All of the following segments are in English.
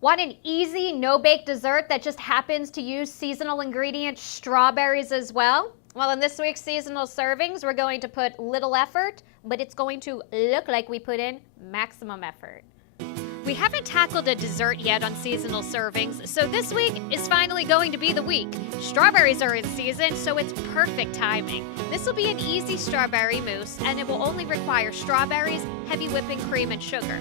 Want an easy, no-bake dessert that just happens to use seasonal ingredient strawberries as well? Well, in this week's seasonal servings, we're going to put little effort, but it's going to look like we put in maximum effort. We haven't tackled a dessert yet on seasonal servings, so this week is finally going to be the week. Strawberries are in season, so it's perfect timing. This will be an easy strawberry mousse, and it will only require strawberries, heavy whipping cream, and sugar.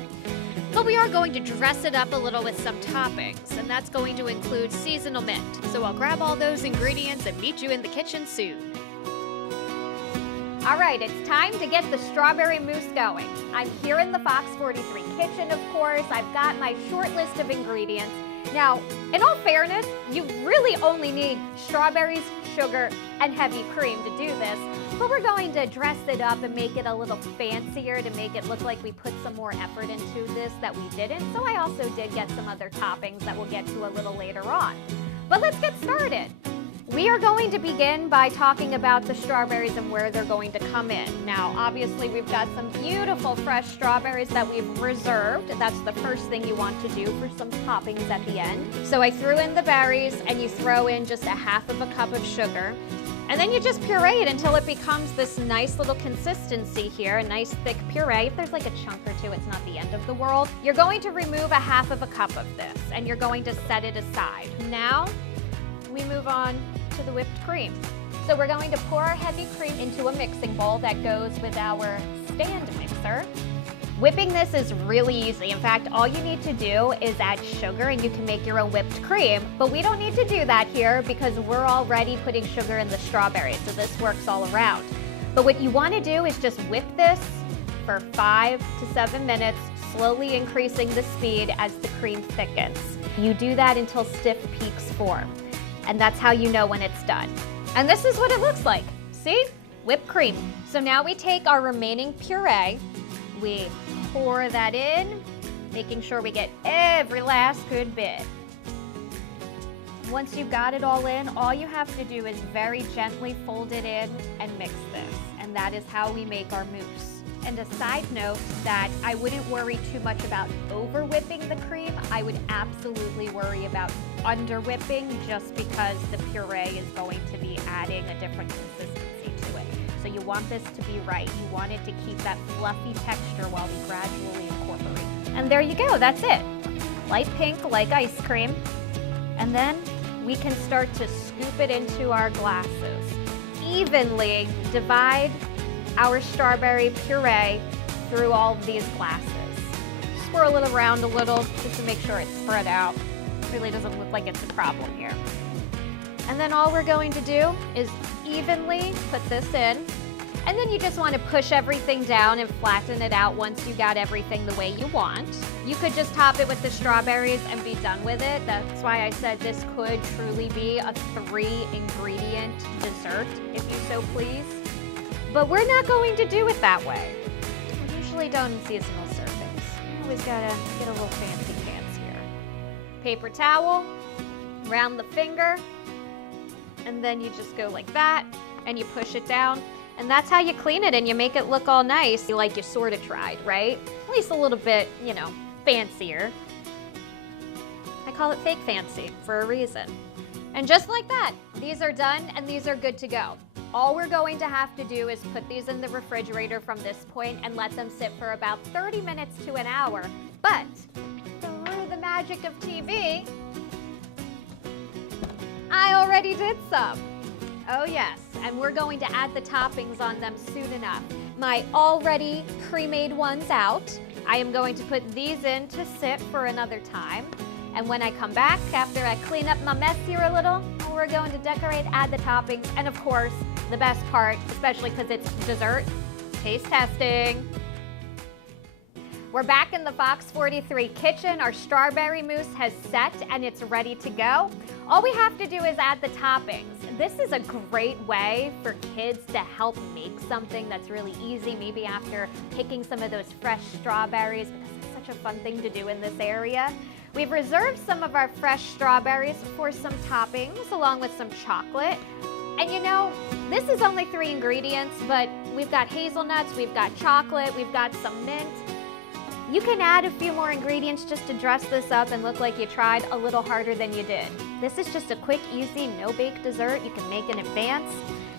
But we are going to dress it up a little with some toppings, and that's going to include seasonal mint. So I'll grab all those ingredients and meet you in the kitchen soon. All right, it's time to get the strawberry mousse going. I'm here in the Fox 43 kitchen, of course. I've got my short list of ingredients. Now, in all fairness, you really only need strawberries, sugar, and heavy cream to do this. But we're going to dress it up and make it a little fancier to make it look like we put some more effort into this that we didn't. So I also did get some other toppings that we'll get to a little later on. But let's get started. We are going to begin by talking about the strawberries and where they're going to come in. Now, obviously, we've got some beautiful fresh strawberries that we've reserved. That's the first thing you want to do for some toppings at the end. So I threw in the berries, and you throw in just a half of a cup of sugar. And then you just puree it until it becomes this nice little consistency here, a nice thick puree. If there's like a chunk or two, it's not the end of the world. You're going to remove a half of a cup of this, and you're going to set it aside. Now, we move on to the whipped cream. So we're going to pour our heavy cream into a mixing bowl that goes with our stand mixer. Whipping this is really easy. In fact, all you need to do is add sugar and you can make your own whipped cream, but we don't need to do that here because we're already putting sugar in the strawberries, so this works all around. But what you want to do is just whip this for 5 to 7 minutes, slowly increasing the speed as the cream thickens. You do that until stiff peaks form, and that's how you know when it's done. And this is what it looks like. See? Whipped cream. So now we take our remaining puree, we pour that in, making sure we get every last good bit. Once you've got it all in, all you have to do is very gently fold it in and mix this. And that is how we make our mousse. And a side note that I wouldn't worry too much about over whipping the cream. I would absolutely worry about under whipping just because the puree is going to be adding a different consistency to it. So you want this to be right. You want it to keep that fluffy texture while we gradually incorporate. And there you go, that's it. Light pink like ice cream. And then we can start to scoop it into our glasses. Evenly divide our strawberry puree through all of these glasses. Swirl it around a little just to make sure it's spread out. It really doesn't look like it's a problem here. And then all we're going to do is evenly put this in, and then you just want to push everything down and flatten it out once you got everything the way you want. You could just top it with the strawberries and be done with it. That's why I said this could truly be a 3-ingredient dessert, if you so please. But we're not going to do it that way. We usually don't in seasonal servings. You always gotta get a little fancy pants here. Paper towel, around the finger, and then you just go like that, and you push it down, and that's how you clean it, and you make it look all nice, like you sort of tried, right? At least a little bit, you know, fancier. I call it fake fancy for a reason. And just like that, these are done, and these are good to go. All we're going to have to do is put these in the refrigerator from this point and let them sit for about 30 minutes to an hour. But through the magic of TV, I already did some. Oh yes, and we're going to add the toppings on them soon enough. My already pre-made ones out. I am going to put these in to sit for another time. And when I come back, after I clean up my mess here a little, we're going to decorate, add the toppings, and of course, the best part, especially because it's dessert, taste testing. We're back in the Fox 43 kitchen. Our strawberry mousse has set and it's ready to go. All we have to do is add the toppings. This is a great way for kids to help make something that's really easy, maybe after picking some of those fresh strawberries, because it's such a fun thing to do in this area. We've reserved some of our fresh strawberries for some toppings along with some chocolate. And you know, this is only 3 ingredients, but we've got hazelnuts, we've got chocolate, we've got some mint. You can add a few more ingredients just to dress this up and look like you tried a little harder than you did. This is just a quick, easy, no-bake dessert you can make in advance.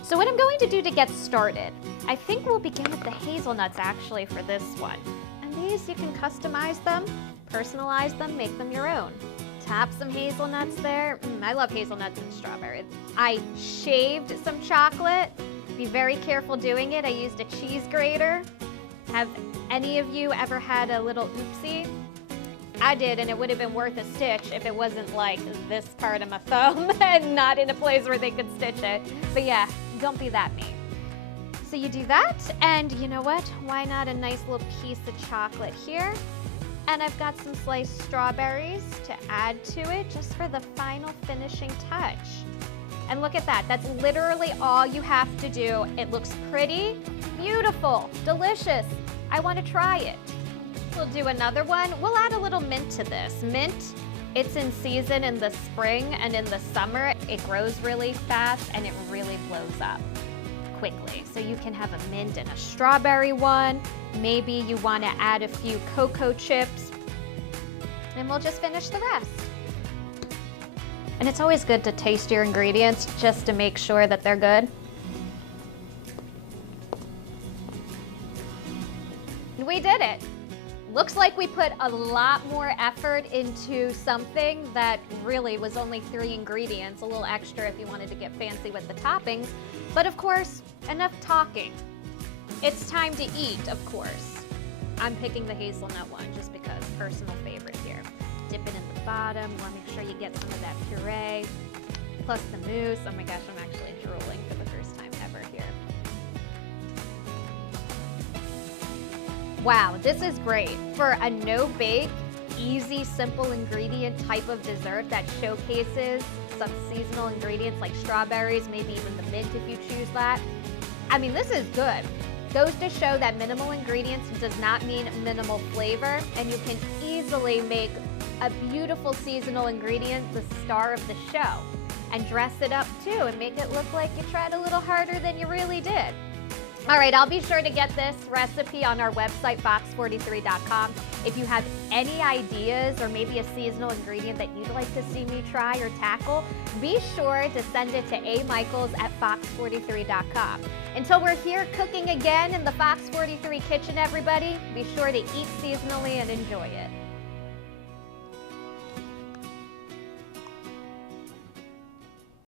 So what I'm going to do to get started, I think we'll begin with the hazelnuts actually for this one. And these, you can customize them, personalize them, make them your own. Tap some hazelnuts there. I love hazelnuts and strawberries. I shaved some chocolate. Be very careful doing it. I used a cheese grater. Have any of you ever had a little oopsie? I did, and it would have been worth a stitch if it wasn't like this part of my thumb and not in a place where they could stitch it. But yeah, don't be that mean. So you do that, and you know what? Why not a nice little piece of chocolate here? And I've got some sliced strawberries to add to it just for the final finishing touch. And look at that, that's literally all you have to do. It looks pretty, beautiful, delicious. I want to try it. We'll do another one. We'll add a little mint to this. Mint, it's in season in the spring and in the summer. It grows really fast and it really blows up quickly. So you can have a mint and a strawberry one. Maybe you want to add a few cocoa chips. And we'll just finish the rest. And it's always good to taste your ingredients just to make sure that they're good. We did it. Looks like we put a lot more effort into something that really was only 3 ingredients, a little extra if you wanted to get fancy with the toppings. But of course, enough talking. It's time to eat, of course. I'm picking the hazelnut one just because, personal favorite here. Dip it in the bottom. You want to make sure you get some of that puree, plus the mousse. Oh my gosh, I'm actually drooling for the first time ever here. Wow, this is great for a no-bake, easy, simple ingredient type of dessert that showcases some seasonal ingredients like strawberries, maybe even the mint if you choose that. I mean, this is good. Goes to show that minimal ingredients does not mean minimal flavor, and you can easily make a beautiful seasonal ingredient the star of the show and dress it up too and make it look like you tried a little harder than you really did. All right, I'll be sure to get this recipe on our website, fox43.com. If you have any ideas or maybe a seasonal ingredient that you'd like to see me try or tackle, be sure to send it to amikles@fox43.com. Until we're here cooking again in the Fox 43 kitchen, everybody, be sure to eat seasonally and enjoy it.